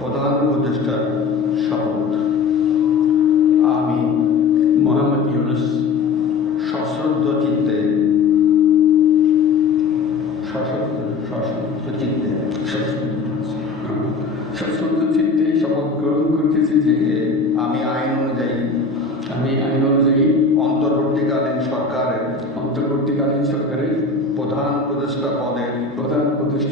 প্রধান উপদেষ্টার শপথ। আমি মোহাম্মদ ইউনুস সশ্রদ্ধ চিত্তে সশ্রদ্ধ চিত্তে শপথ গ্রহণ করতেছি যে আমি আইন অনুযায়ী আমি আইন অনুযায়ী অন্তর্বর্তীকালীন সরকারের অন্তর্বর্তীকালীন সরকারের প্রধান উপদেষ্টা পদের প্রধান প্রতিষ্ঠা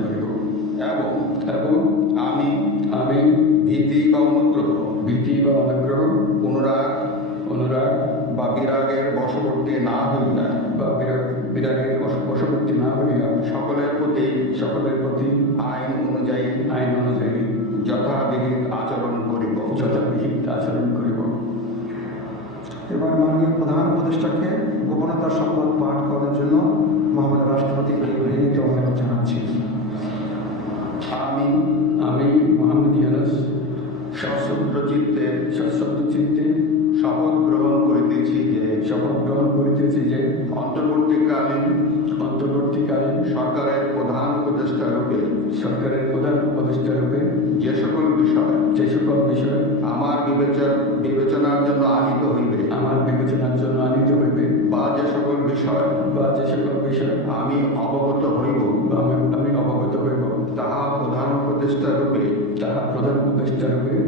বা অনুগ্রহ ভীতি বা অনুগ্রহ অনুরাগ অনুরাগ বা বিরাগের বশবর্তী না হইয়া বা বিরাগ বিরাগের বশবর্তী না হইয়া সকলের প্রতি সকলের প্রতি আইন অনুযায়ী আইন অনুযায়ী যথাবিহিত আচরণ করিব। যথাবিহিত আচরণ করিব। এবার মাননীয় প্রধান উপদেষ্টাকে গোপনতার শপথ পাঠ করার জন্য মহামান্য রাষ্ট্রপতিকে বিনীত অনুরোধ জানাচ্ছি। আমি আমি মোহাম্মদ ইউনুস সশ্রদ্ধ চিত্তে সশ্রদ্ধ চিত্তে শপথ গ্রহণ করিতেছি যে শপথ গ্রহণ করিতেছি যে অন্তর্বর্তীকালীন অন্তর্বর্তীকালীন সরকারের প্রধান উপদেষ্টা রূপে সরকারের প্রধান উপদেষ্টা রূপে যে সকল বিষয় যে সকল বিষয় আমার বিবেচন বিবেচনার জন্য আনিত হইবে আমার বিবেচনার জন্য আনিত হইবে বা যে সকল বিষয় বা যে সকল বিষয় আমি অবগত হইব বা আমি